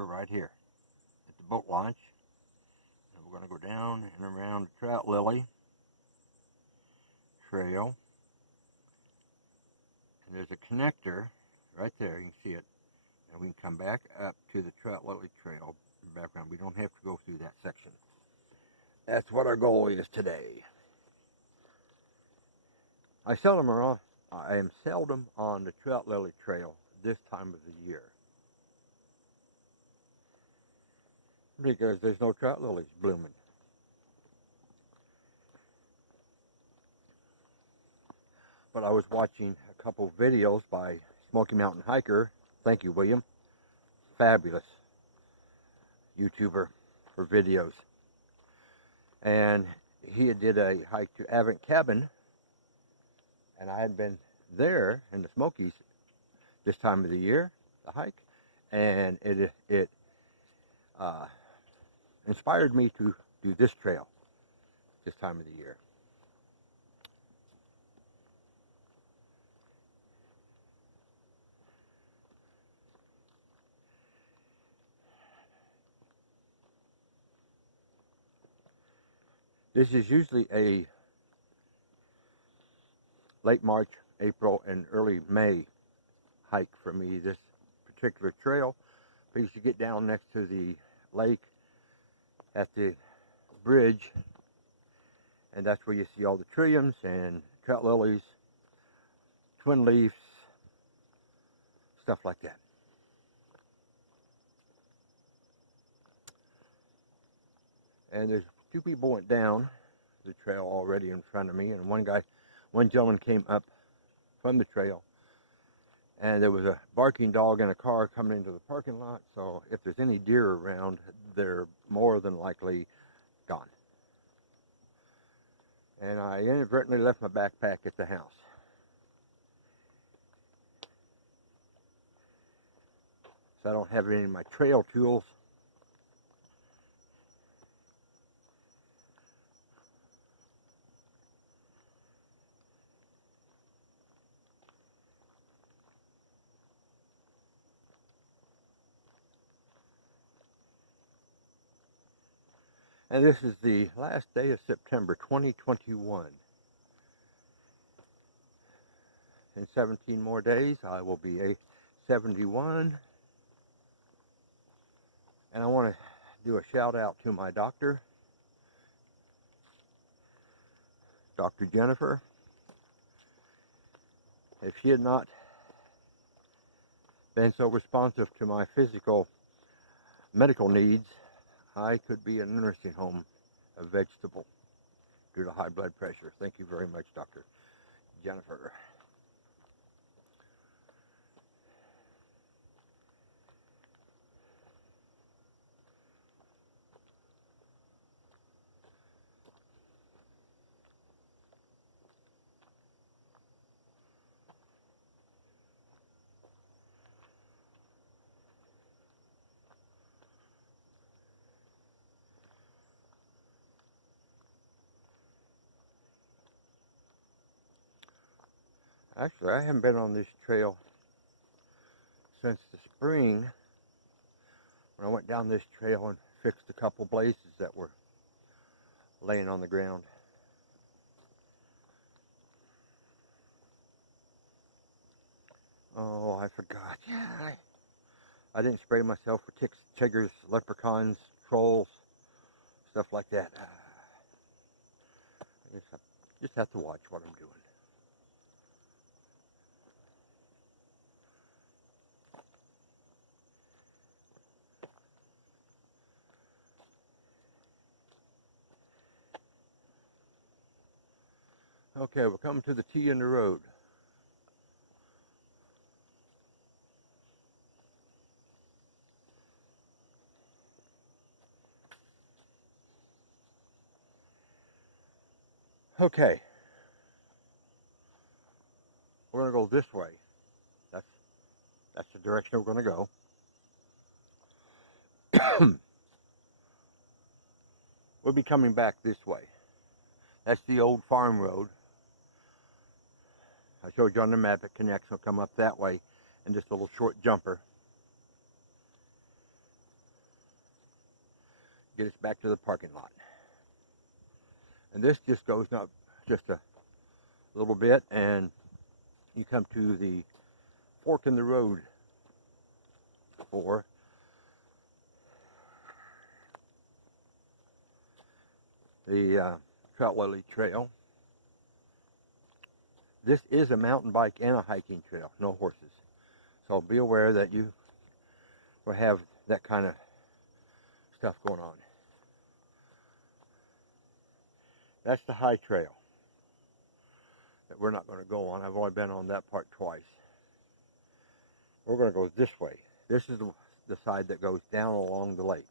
September right here at the boat launch. And we're going to go down and around the Trout Lily trail. And there's a connector right there, you can see it. And we can come back up to the Trout Lily trail in the background. We don't have to go through that section. That's what our goal is today. I am seldom on the Trout Lily trail this time of the year, because there's no trout lilies blooming. But I was watching a couple videos by SmokyMountianHiker. Thank you, William. Fabulous YouTuber for videos. And he did a hike to Avent Cabin, and I had been there in the Smokies this time of the year, the hike, and it inspired me to do this trail this time of the year. This is usually a late March, April, and early May hike for me, this particular trail, because you get down next to the lake at the bridge, and that's where you see all the trilliums and trout lilies, twin leaves, stuff like that. And there's two people went down the trail already in front of me, and one gentleman came up from the trail, and there was a barking dog in a car coming into the parking lot, so if there's any deer around, they're more than likely gone. And I inadvertently left my backpack at the house. So I don't have any of my trail tools. And this is the last day of September 2021. In 17 more days, I will be 71. And I want to do a shout out to my doctor, Dr. Jennifer. If she had not been so responsive to my physical medical needs, I could be in a nursing home, a vegetable, due to high blood pressure. Thank you very much, Dr. Jennifer. Actually, I haven't been on this trail since the spring, when I went down this trail and fixed a couple blazes that were laying on the ground. Oh, I forgot. Yeah, I didn't spray myself for ticks, chiggers, leprechauns, trolls, stuff like that. I just have to watch what I'm doing. Okay, we're coming to the T in the road. Okay, we're going to go this way. That's the direction we're going to go. We'll be coming back this way. That's the old farm road. I showed you on the map, it connects, will come up that way, and this little short jumper. get us back to the parking lot. And this just goes up just a little bit, and you come to the fork in the road for the Trout Lily Trail. This is a mountain bike and a hiking trail, no horses. So be aware that you will have that kind of stuff going on. That's the high trail that we're not going to go on. I've only been on that part twice. We're going to go this way. This is the side that goes down along the lake.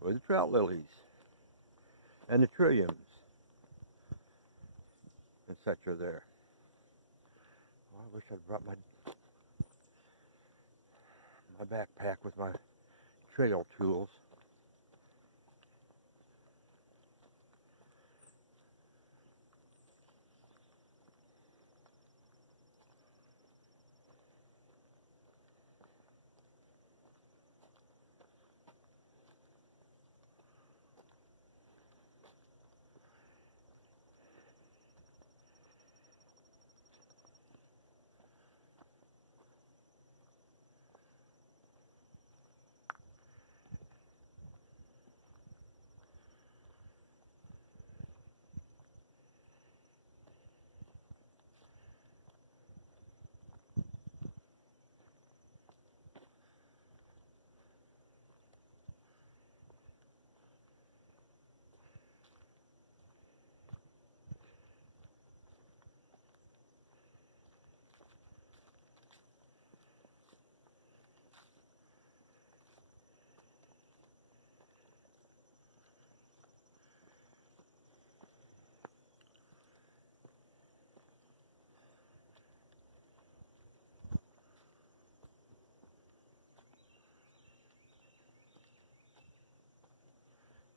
With the trout lilies and the trilliums and such are there. Oh, I wish I'd brought my backpack with my trail tools.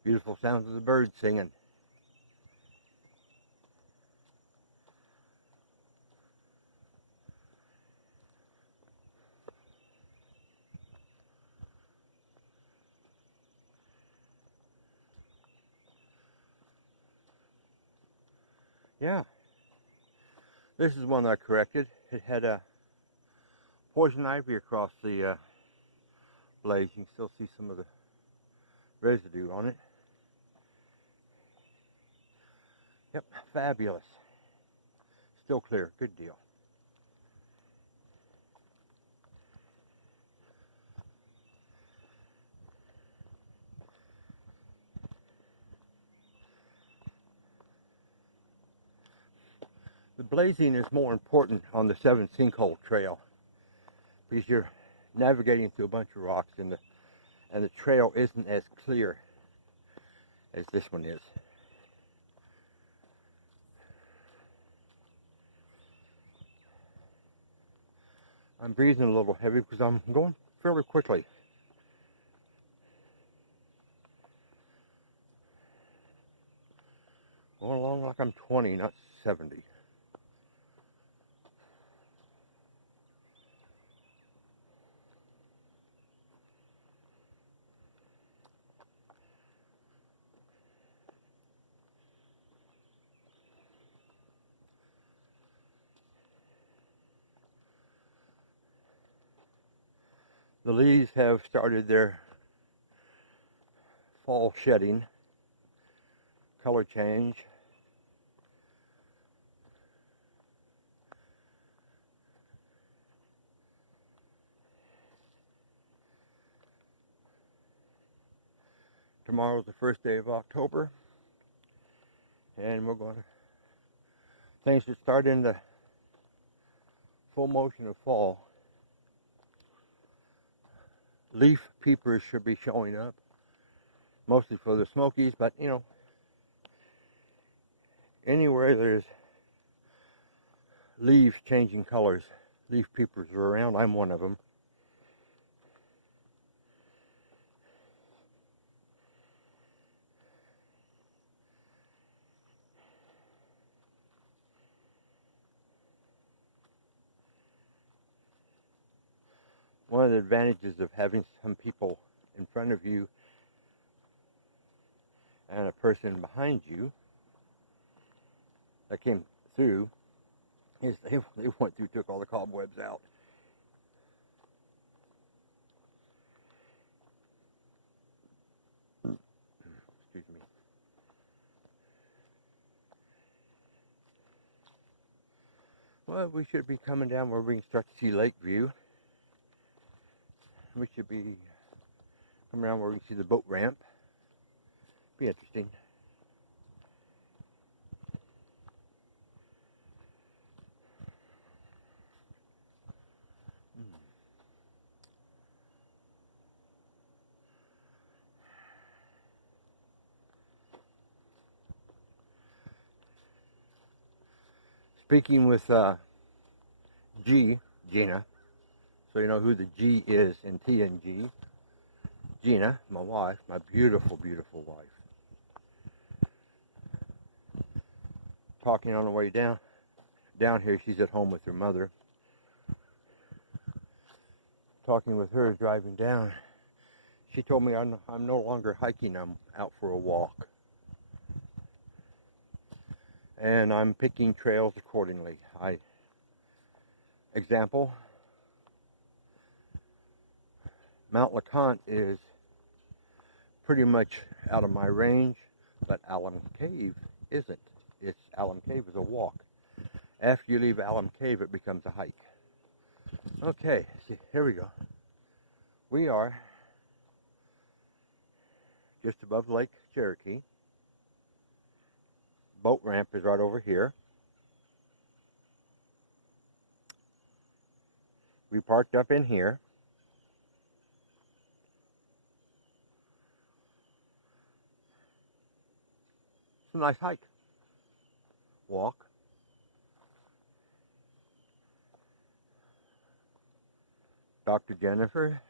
Beautiful sounds of the birds singing. Yeah, this is one that I corrected. It had a poison ivy across the blaze. You can still see some of the residue on it. Yep, fabulous. Still clear, good deal. The blazing is more important on the 7 sinkhole trail because you're navigating through a bunch of rocks, and the trail isn't as clear as this one is. I'm breathing a little heavy because I'm going fairly quickly. Going along like I'm 20, not 70. The leaves have started their fall shedding, color change. Tomorrow's the first day of October, and things should start in the full motion of fall. Leaf peepers should be showing up, mostly for the Smokies, but you know, anywhere there's leaves changing colors, leaf peepers are around. I'm one of them. one of the advantages of having some people in front of you and a person behind you that came through is they went through, took all the cobwebs out. Excuse me. Well, we should be coming down where we can start to see lake view. We should be coming around where we can see the boat ramp. Be interesting. Speaking with Gina, so you know who the G is in TNG. Gina, my wife, my beautiful, beautiful wife. Talking on the way down here, she's at home with her mother. Talking with her, driving down, she told me I'm no longer hiking, I'm out for a walk. And I'm picking trails accordingly. Example, Mount LeConte is pretty much out of my range, but Alum Cave isn't. Alum Cave is a walk. After you leave Alum Cave, it becomes a hike. Okay, see, here we go. We are just above Lake Cherokee. Boat ramp is right over here. We parked up in here. It's a nice hike. Walk. Dr. Jennifer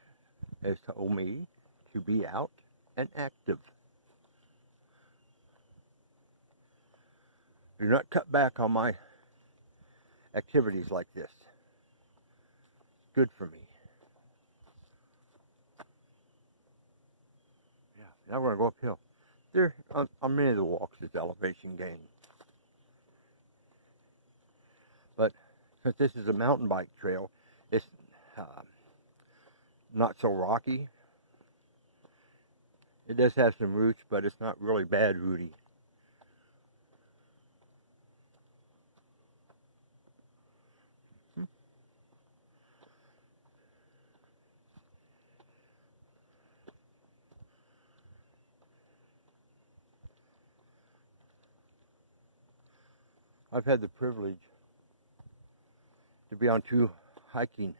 has told me to be out and active. Do not cut back on my activities like this. It's good for me. Yeah, now we're going to go uphill. There, on many of the walks, there's elevation gain. But since this is a mountain bike trail, it's not so rocky. It does have some roots, but it's not really bad rooty. I've had the privilege to be on 2 hiking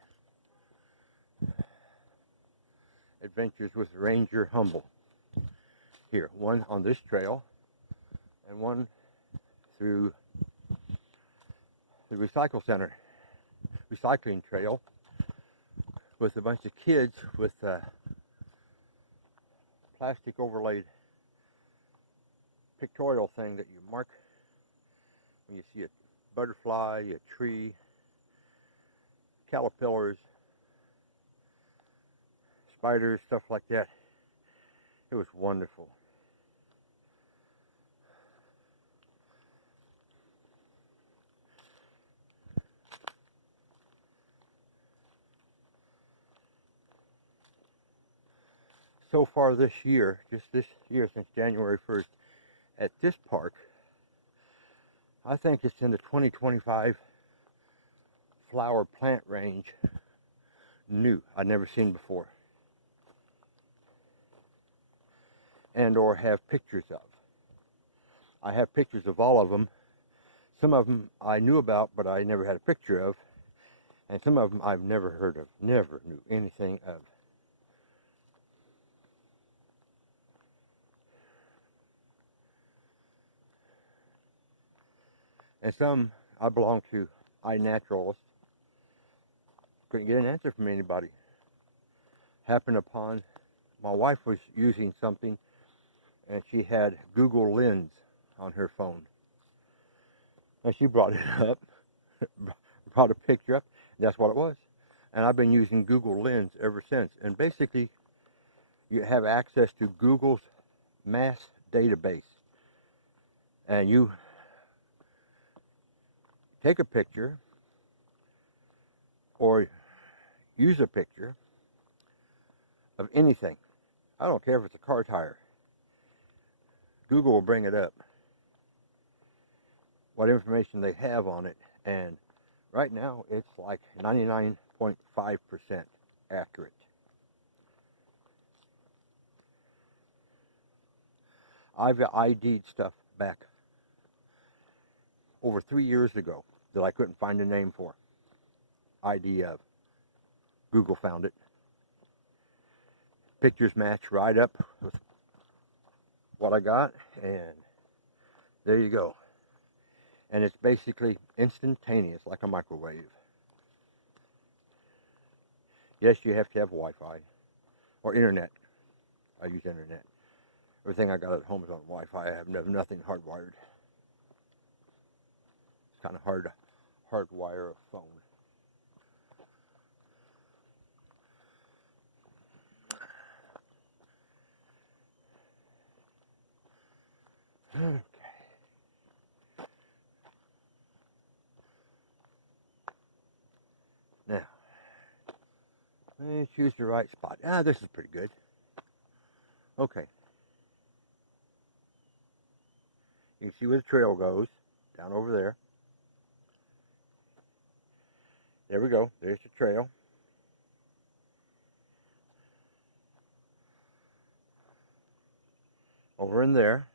adventures with Ranger Humble. Here, one on this trail and one through the recycling trail with a bunch of kids with plastic overlaid pictorial thing that you mark when you see a butterfly, a tree, caterpillars, spiders, stuff like that. It was wonderful. So far this year, just this year since January 1st, at this park, I think it's in the 2025 flower plant range, new, I'd never seen before, and or have pictures of. I have pictures of all of them. Some of them I knew about, but I never had a picture of, and some of them I've never heard of, never knew anything of. And some I belong to iNaturalist. Couldn't get an answer from anybody. Happened upon, my wife was using something and she had Google Lens on her phone. And she brought it up, brought a picture up, and that's what it was. And I've been using Google Lens ever since. And basically, you have access to Google's mass database. And you take a picture or use a picture of anything. I don't care if it's a car tire. Google will bring it up, what information they have on it. And right now, it's like 99.5% accurate. I've ID'd stuff back over 3 years ago that I couldn't find a name for. ID of. Google found it. Pictures match right up with what I got, and there you go. And it's basically instantaneous, like a microwave. Yes, you have to have Wi-Fi or internet. I use internet. Everything I got at home is on Wi-Fi. I have nothing hardwired. It's kind of hard to hardwire a phone. Okay. Now, let me choose the right spot. Ah, this is pretty good. Okay. You can see where the trail goes, down over there. There we go. There's the trail. Over in there,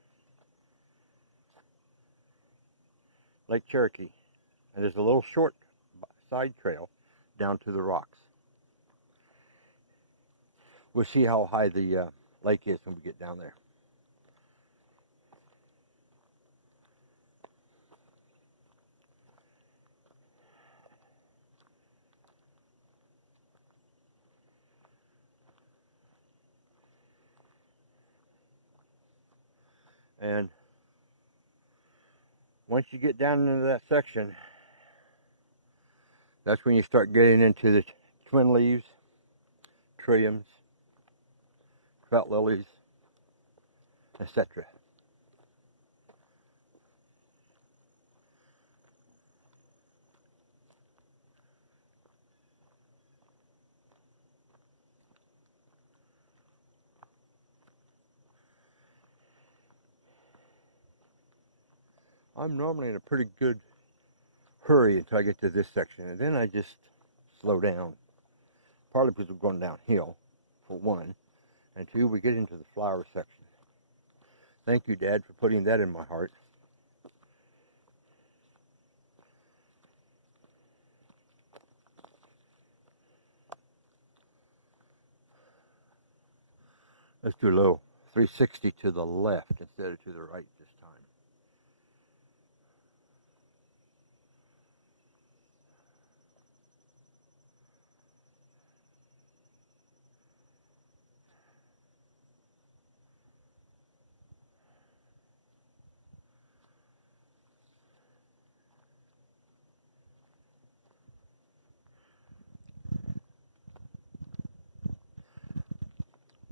Lake Cherokee. And there's a little short side trail down to the rocks. We'll see how high the lake is when we get down there. And once you get down into that section, that's when you start getting into the twin leaves, trilliums, trout lilies, etc. I'm normally in a pretty good hurry until I get to this section, and then I just slow down. Partly because we're going downhill, for one, and two, we get into the flower section. Thank you, Dad, for putting that in my heart. Let's do a little 360 to the left instead of to the right this time.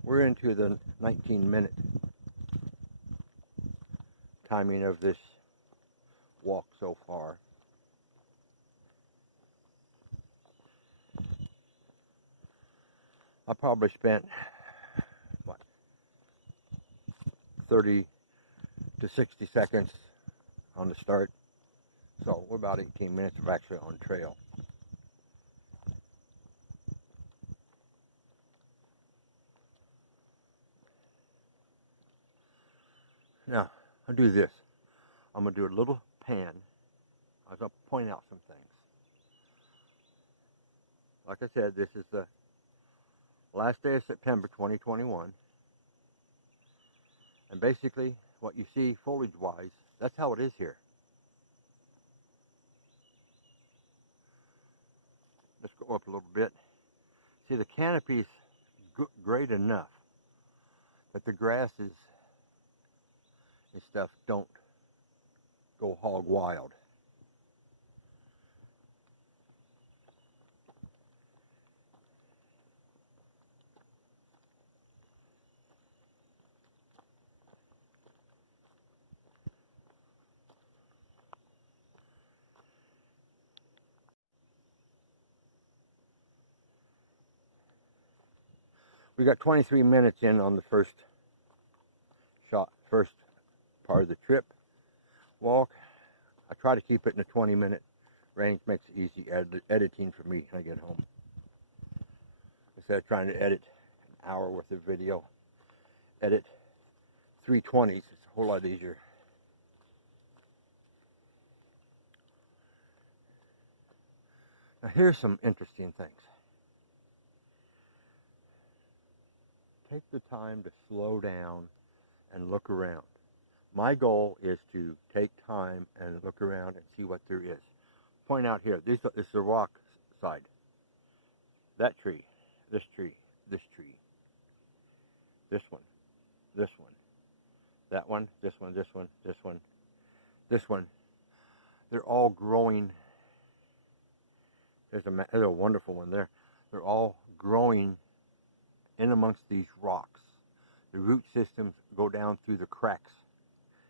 We're into the 19-minute timing of this walk so far. I probably spent, what, 30 to 60 seconds on the start. So we're about 18 minutes of actually on trail. Now, I'll do this. I'm going to do a little pan. I'm going to point out some things. Like I said, this is the last day of September 2021. And basically, what you see foliage-wise, that's how it is here. Let's go up a little bit. See, the canopy's great enough that the grasses and stuff don't go hog wild. We got 23 minutes in on the first part of the trip walk. I try to keep it in a 20-minute range. Makes it easy editing for me when I get home. Instead of trying to edit an hour worth of video, edit 320s. It's a whole lot easier. Now here's some interesting things. Take the time to slow down and look around. My goal is to take time and look around and see what there is. Point out here, this is the rock side. That tree, this tree, this tree, this one, this one, that one, this one, this one, this one, this one. They're all growing. There's a wonderful one there. They're all growing in amongst these rocks. The root systems go down through the cracks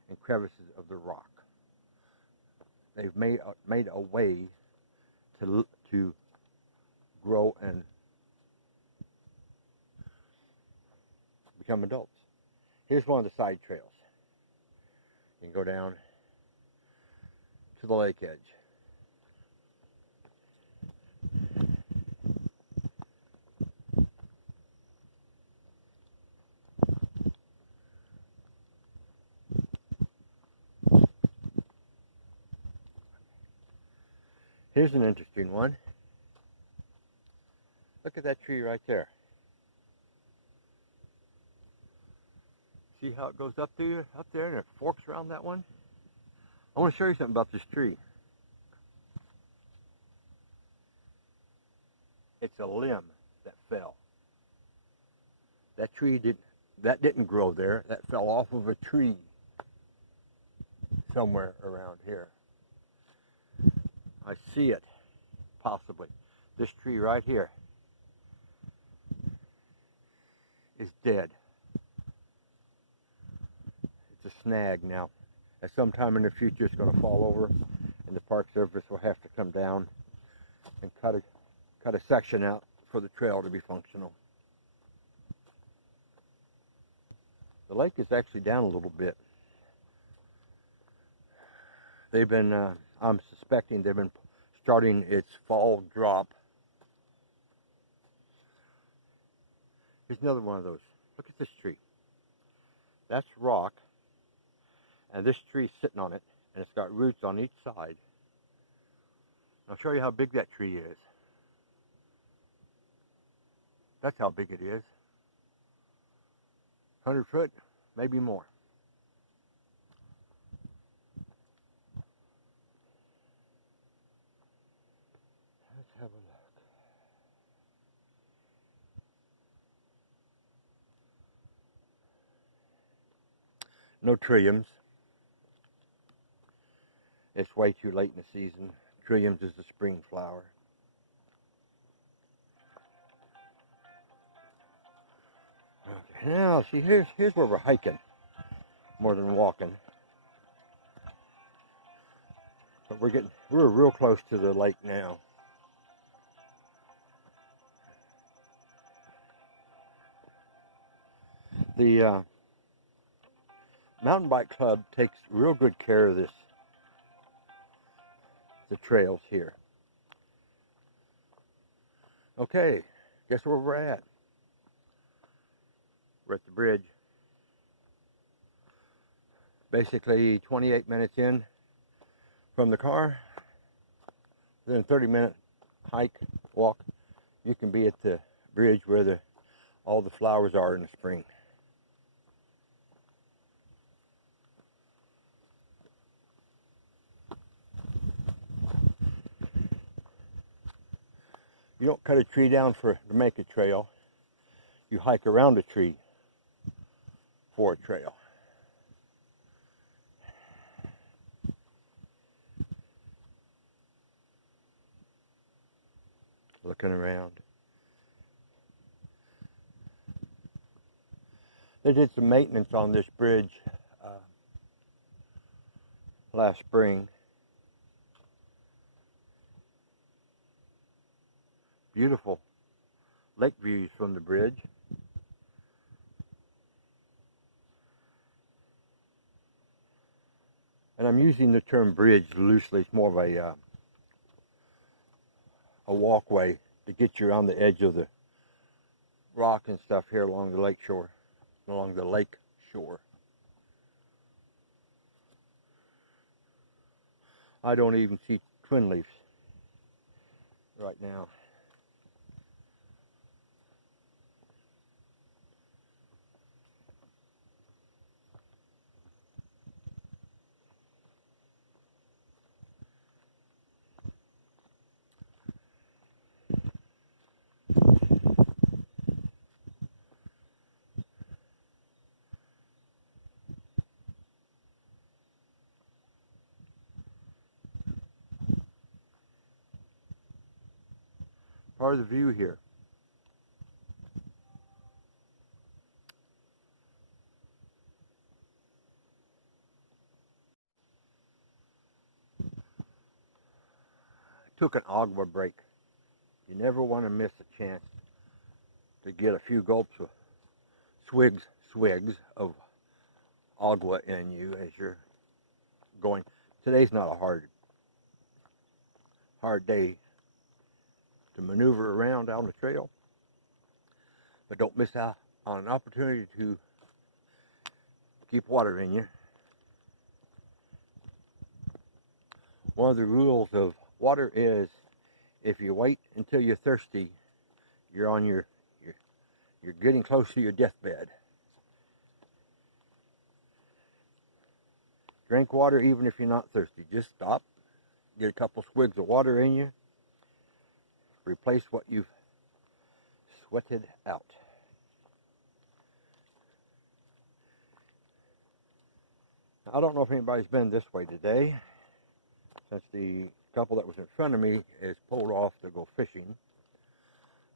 and crevices of the rock. They've made a way to grow and become adults. Here's one of the side trails. You can go down to the lake edge. Here's an interesting one. Look at that tree right there. See how it goes up there and it forks around that one? I want to show you something about this tree. It's a limb that fell. That tree didn't grow there. That fell off of a tree somewhere around here. I see it, possibly. This tree right here is dead. It's a snag now. At some time in the future, it's going to fall over, and the Park Service will have to come down and cut a section out for the trail to be functional. The lake is actually down a little bit. They've been, I'm suspecting they've been starting its fall drop. Here's another one of those. Look at this tree. That's rock, and this tree's sitting on it, and it's got roots on each side. I'll show you how big that tree is. That's how big it is. 100 foot, maybe more. Let's have a look. No trilliums. It's way too late in the season. Trilliums is the spring flower. Okay, now see, here's where we're hiking more than walking. But we're real close to the lake now. The mountain bike club takes real good care of the trails here. Okay, guess where we're at? We're at the bridge. Basically 28 minutes in from the car. Within a 30-minute hike, walk, you can be at the bridge where all the flowers are in the spring. You don't cut a tree down to make a trail. You hike around a tree for a trail. Looking around. They did some maintenance on this bridge last spring. Beautiful lake views from the bridge. And I'm using the term bridge loosely. It's more of a walkway to get you around the edge of the rock and stuff here along the lake shore. I don't even see twin leaves right now. Part of the view here. Took an agua break. You never want to miss a chance to get a few gulps of swigs of agua in you as you're going. Today's not a hard day to maneuver around on the trail, but don't miss out on an opportunity to keep water in you. One of the rules of water is if you wait until you're thirsty, you're getting close to your deathbed. Drink water even if you're not thirsty. Just stop, get a couple swigs of water in you, replace what you've sweated out. I don't know if anybody's been this way today, since the couple that was in front of me is pulled off to go fishing.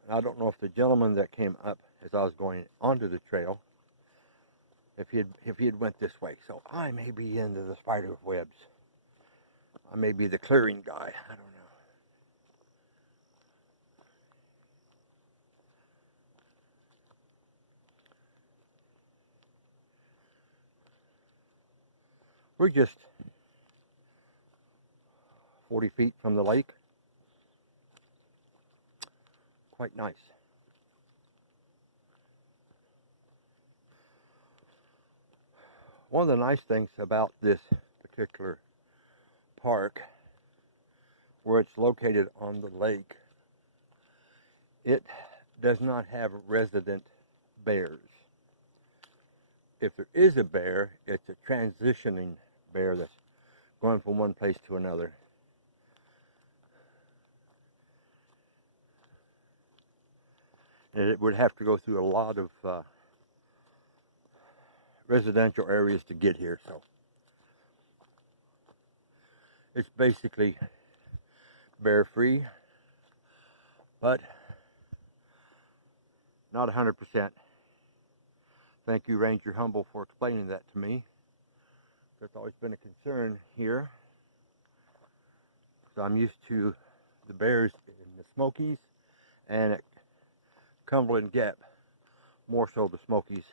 And I don't know if the gentleman that came up as I was going onto the trail, if he had went this way. So I may be into the spider webs. I may be the clearing guy. I don't know. We're just 40 feet from the lake. Quite nice. One of the nice things about this particular park, where it's located on the lake, it does not have resident bears. If there is a bear, it's a transitioning bear that's going from one place to another. And it would have to go through a lot of residential areas to get here, so it's basically bear free, but not 100%. Thank you, Ranger Humble, for explaining that to me. That's always been a concern here. So I'm used to the bears in the Smokies and at Cumberland Gap, more so the Smokies.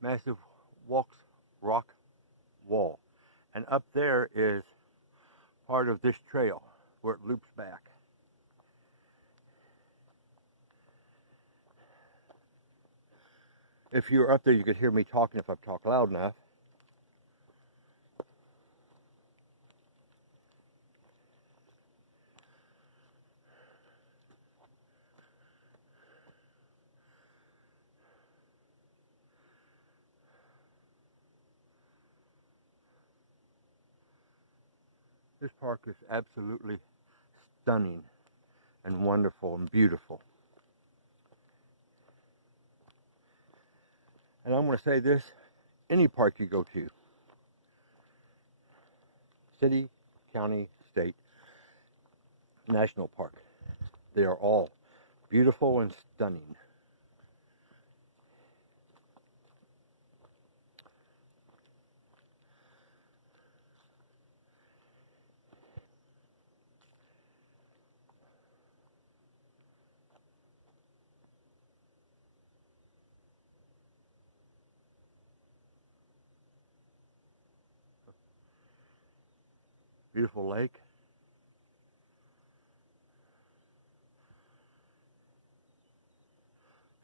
Massive rock wall, and up there is part of this trail where it loops back. If you were up there, you could hear me talking if I've talked loud enough. This park is absolutely stunning and wonderful and beautiful. And I'm going to say this, any park you go to, city, county, state, national park, they are all beautiful and stunning. Beautiful lake.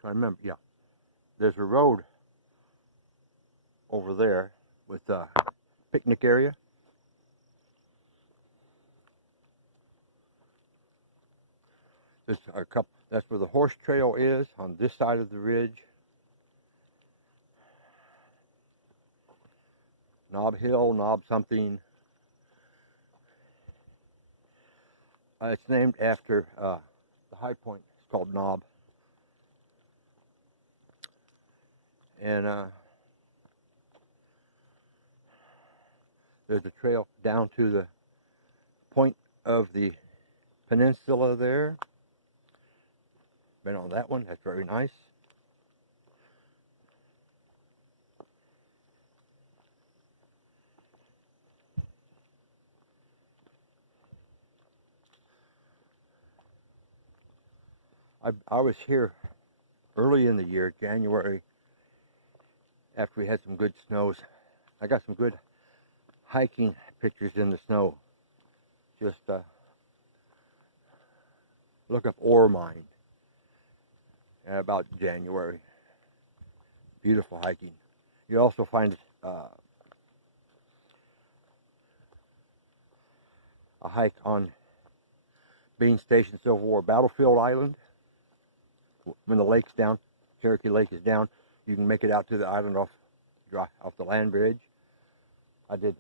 I remember, yeah. There's a road over there with a picnic area. There's a couple. That's where the horse trail is on this side of the ridge. Knob Hill, Knob something. It's named after the high point. It's called Knob. And there's a trail down to the point of the peninsula there. Been on that one. That's very nice. I was here early in the year, January, after we had some good snows. I got some good hiking pictures in the snow. Just look up ore mine about January. Beautiful hiking. You also find a hike on Bean Station Civil War Battlefield Island. When the lake's down, Cherokee Lake is down, you can make it out to the island off the land bridge. I did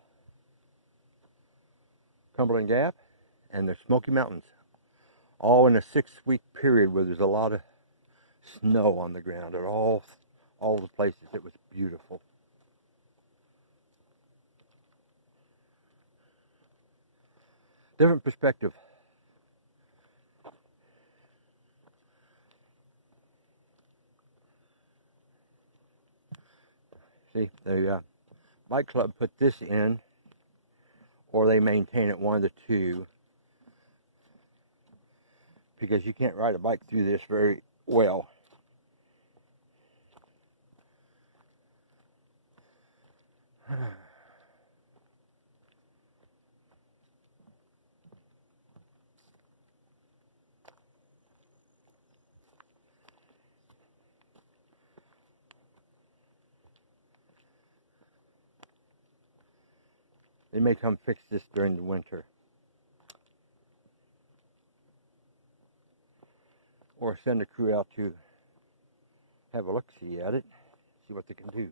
Cumberland Gap and the Smoky Mountains, all in a 6-week period where there's a lot of snow on the ground at all the places. It was beautiful. Different perspective. See, the bike club put this in, or they maintain it, one of the two, because you can't ride a bike through this very well. They may come fix this during the winter. Or send a crew out to have a look-see at it, see what they can do.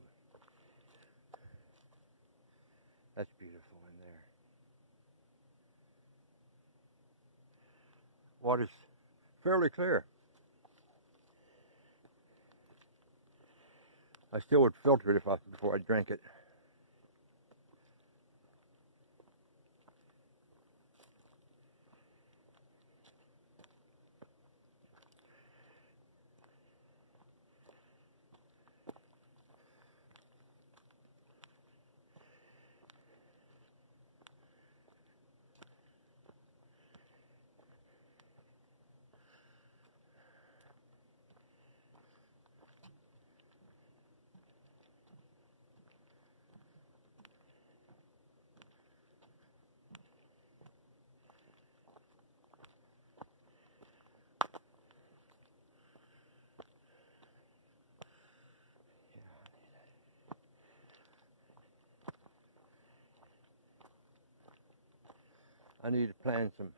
That's beautiful in there. Water's fairly clear. I still would filter it before I drank it. I need to plan some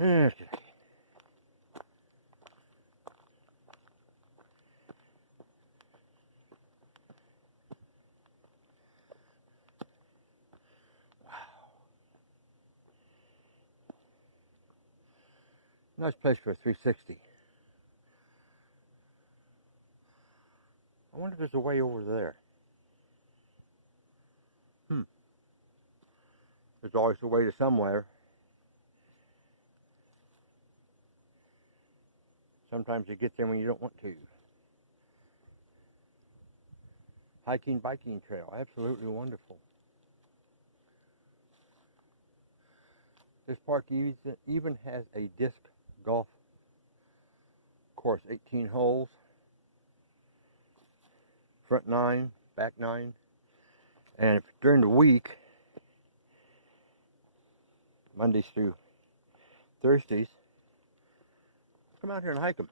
Okay. Nice place for a 360. I wonder if there's a way over there. There's always a way to somewhere. Sometimes you get there when you don't want to. Hiking, biking trail, absolutely wonderful. This park even has a disc golf course, 18 holes, front 9, back 9, and if during the week, Mondays through Thursdays, come out here and hike them.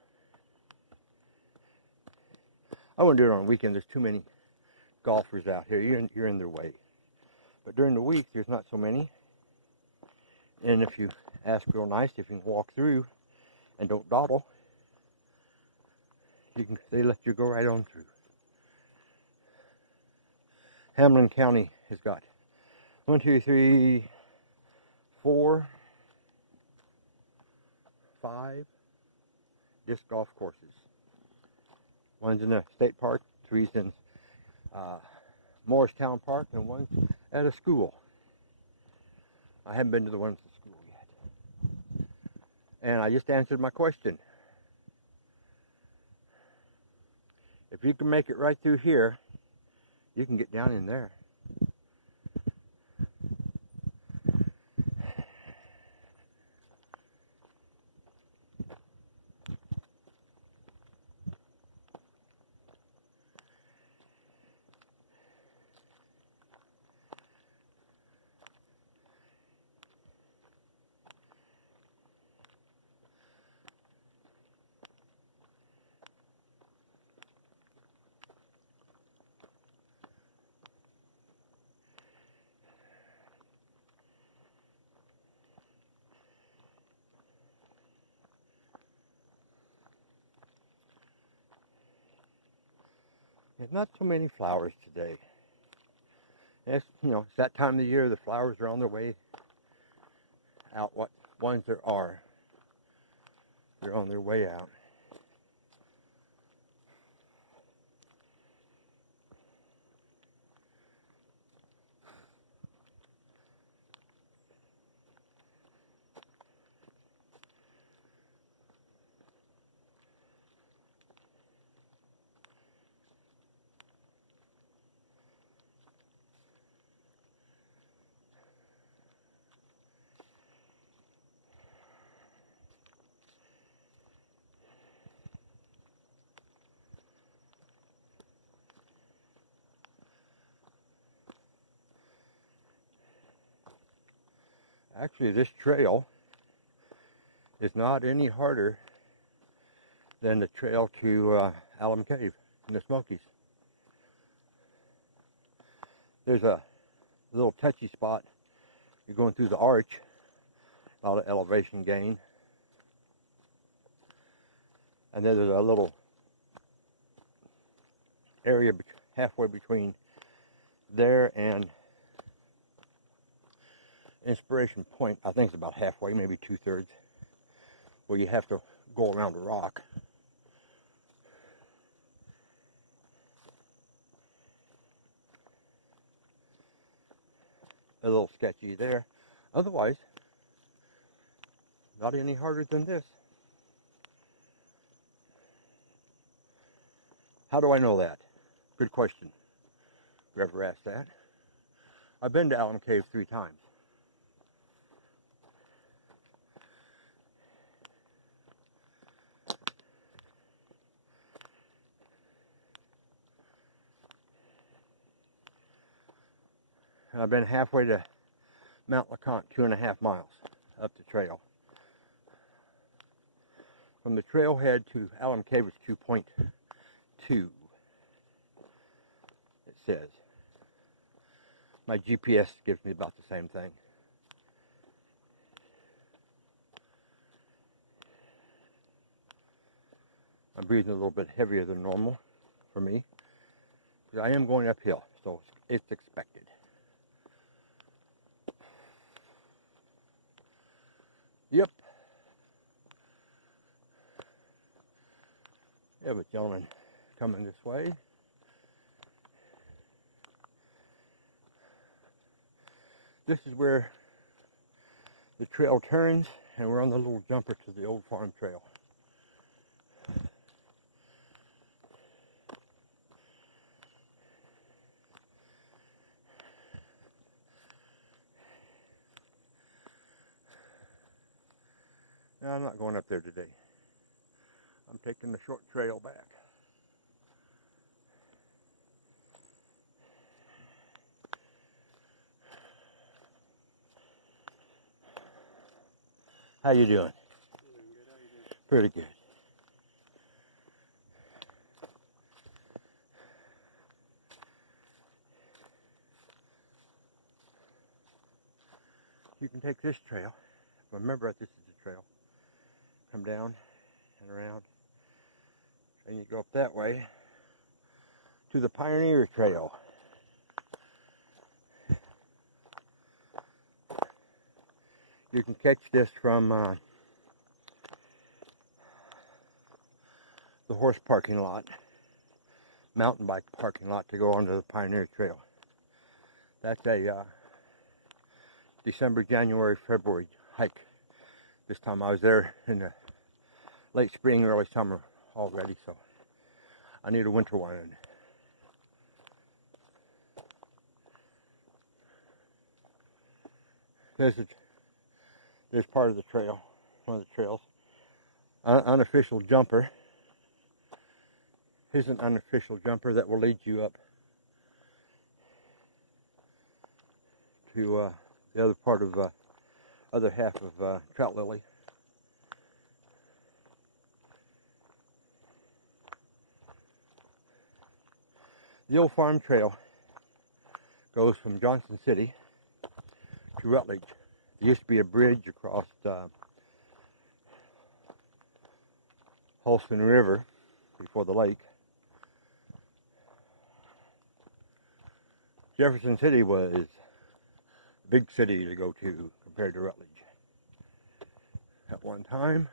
I wouldn't do it on the weekend. There's too many golfers out here. You're in their way. But during the week, there's not so many. And if you ask real nice, if you can walk through and don't dawdle, they let you go right on through. Hamilton County has got 1, 2, 3, 4, 5 disc golf courses. One's in the state park, 3's in Morristown Park, and one's at a school. I haven't been to the one at the school yet. And I just answered my question. If you can make it right through here, you can get down in there. There's not so many flowers today. It's, it's that time of the year, the flowers are on their way out. What ones there are, they're on their way out. Actually, this trail is not any harder than the trail to Avent Cave in the Smokies. There's a little touchy spot. You're going through the arch, a lot of elevation gain. And then there's a little area halfway between there and Inspiration Point. I think it's about halfway, maybe 2/3, where you have to go around a rock. A little sketchy there. Otherwise, not any harder than this. How do I know that? Good question. Whoever asked that. I've been to Avent Cave 3 times. And I've been halfway to Mount LeConte, 2.5 miles up the trail. From the trailhead to Avent Cave is 2.2. It says. My GPS gives me about the same thing. I'm breathing a little bit heavier than normal for me, because I am going uphill, so it's expected. Yep. We have a gentleman coming this way. This is where the trail turns, and we're on the little jumper to the old farm trail. No, I'm not going up there today. I'm taking the short trail back. How you doing? Doing good. How you doing? Pretty good. You can take this trail. Remember, this is the trail. Come down and around, and you go up that way to the Pioneer Trail. You can catch this from the horse parking lot, mountain bike parking lot, to go onto the Pioneer Trail. That's a December, January, February hike. This time I was there in the late spring, early summer already, so I need a winter one. There's part of the trail, one of the trails. Unofficial jumper. Here's an unofficial jumper that will lead you up to the other part of, other half of Trout Lily. The old farm trail goes from Johnson City to Rutledge. There used to be a bridge across Holston River before the lake. Jefferson City was a big city to go to compared to Rutledge at one time.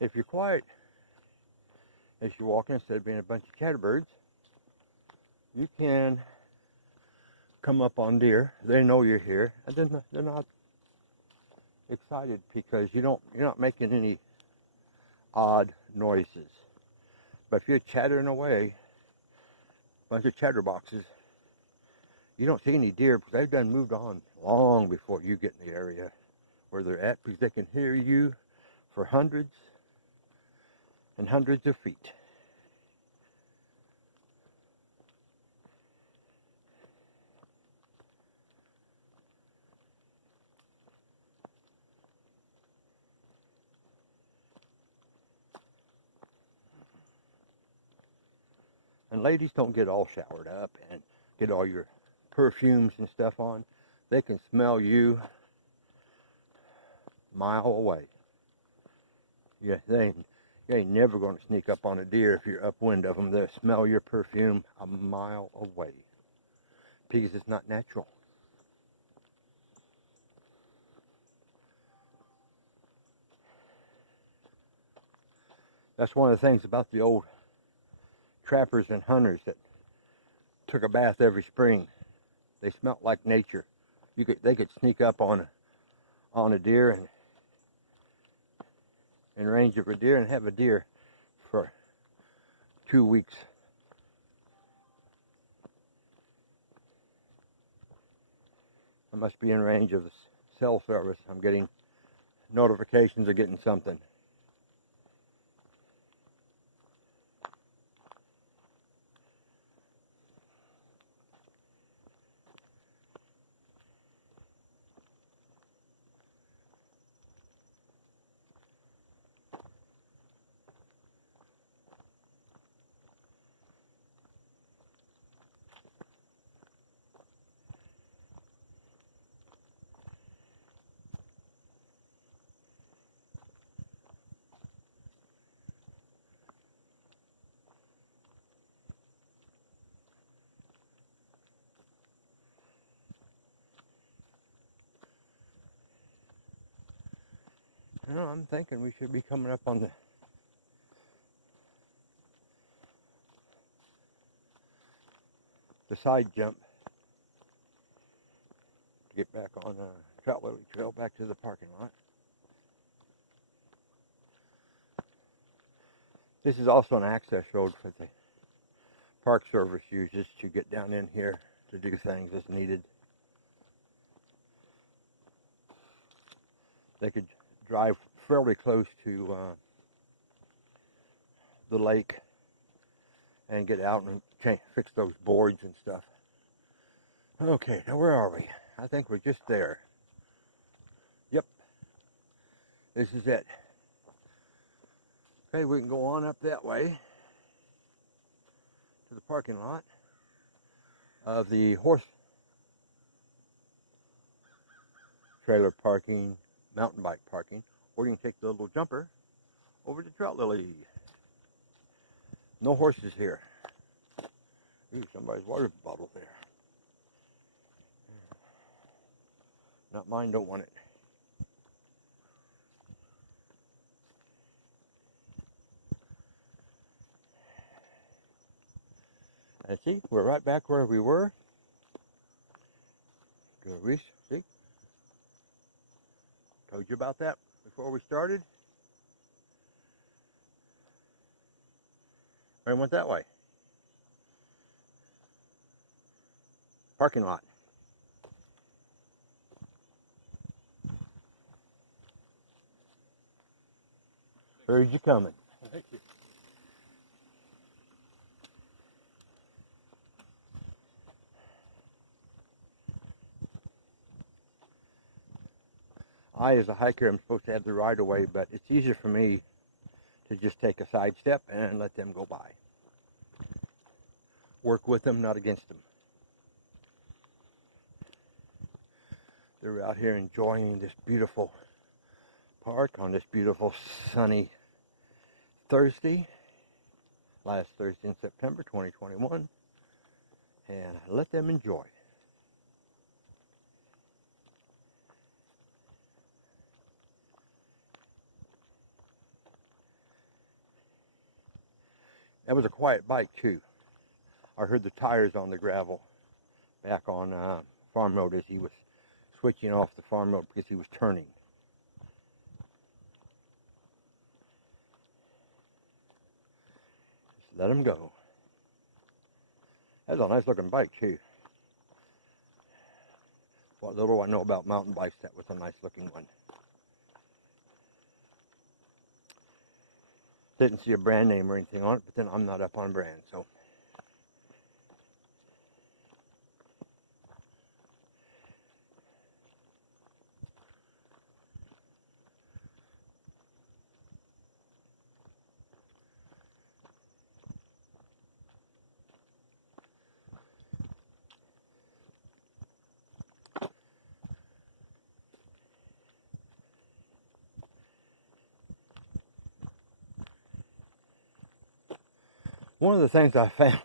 If you're quiet as you're walking, instead of being a bunch of chatterbirds, you can come up on deer. They know you're here, and then they're not excited because you're not making any odd noises. But if you're chattering away, a bunch of chatterboxes, you don't see any deer because they've done moved on long before you get in the area where they're at, because they can hear you for hundreds and hundreds of feet. And ladies, don't get all showered up and get all your perfumes and stuff on. They can smell you a mile away. Yeah, you ain't never going to sneak up on a deer if you're upwind of them. They'll smell your perfume a mile away because it's not natural. That's one of the things about the old trappers and hunters that took a bath every spring. They smelt like nature. They could sneak up on a deer and in range of a deer and have a deer for 2 weeks. I must be in range of the cell service. I'm getting notifications of getting something. You know, I'm thinking we should be coming up on the side jump to get back on Trout Lily Trail back to the parking lot. This is also an access road for the Park Service uses to get down in here to do things as needed. They could drive fairly close to the lake and get out and fix those boards and stuff. Okay, now where are we? I think we're just there. Yep, this is it. Okay, we can go on up that way to the parking lot of the horse trailer parking, mountain bike parking, or you can take the little jumper over to Trout Lily. No horses here. Ooh, somebody's water bottle there. Not mine, don't want it. And see, we're right back where we were. Good, Reese, see? Told you about that before we started. I went that way. Parking lot. Heard you coming. Thank you. I, as a hiker, am supposed to have the right of way, but it's easier for me to just take a side step and let them go by. Work with them, not against them. They're out here enjoying this beautiful park on this beautiful sunny Thursday, last Thursday in September 2021, and let them enjoy. That was a quiet bike too. I heard the tires on the gravel back on farm road as he was switching off the farm road because he was turning. Just let him go. That's a nice looking bike too. What little I know about mountain bikes, that was a nice looking one. Didn't see a brand name or anything on it, but then I'm not up on brand, so. One of the things I found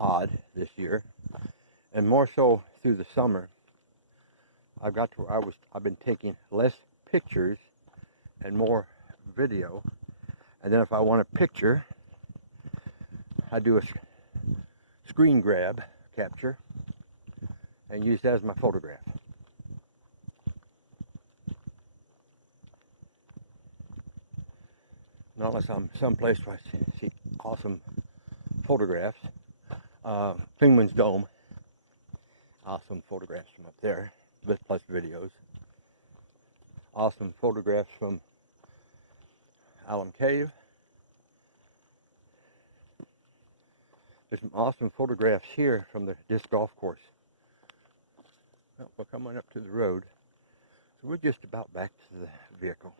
odd this year, and more so through the summer, I've got to where I've been taking less pictures and more video, and then if I want a picture, I do a screen grab capture and use that as my photograph. Not unless I'm someplace where I see awesome photographs. Penguin's Dome, awesome photographs from up there, plus videos. Awesome photographs from Avent Cave. There's some awesome photographs here from the disc golf course. Well, we're coming up to the road, so we're just about back to the vehicle.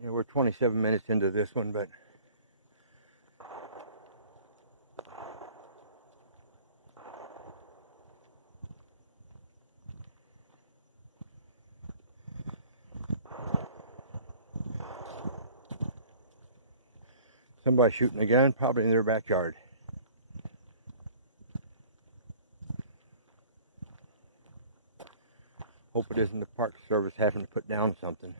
You know, we're 27 minutes into this one, but somebody shooting a gun, probably in their backyard. hope it isn't the Park Service having to put down something.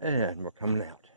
And we're coming out.